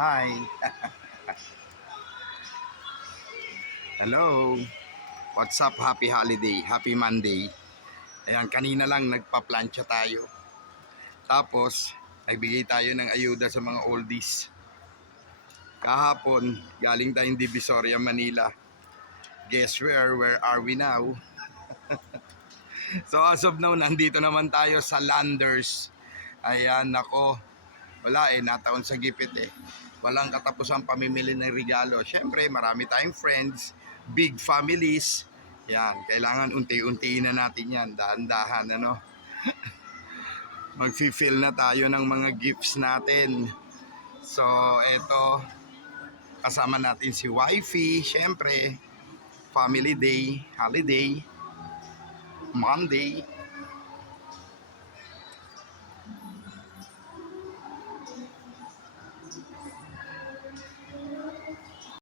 Hi. Hello. What's up? Happy holiday. Happy Monday. Ayan, kanina lang nagpa-plancha tayo. Tapos, nagbigay tayo ng ayuda sa mga oldies. Kahapon, galing tayong Divisoria, Manila. Guess where? Where are we now? So as of now, nandito naman tayo sa Landers. Ayan, nako. Wala nataon sa gipit eh. Walang katapusang pamimili ng regalo. Siyempre, marami tayong friends, big families. Yan, kailangan unti-untiin na natin yan, dahan-dahan, ano. Mag-fill na tayo ng mga gifts natin. So, eto, kasama natin si Wifey, siyempre, family day, holiday, Monday.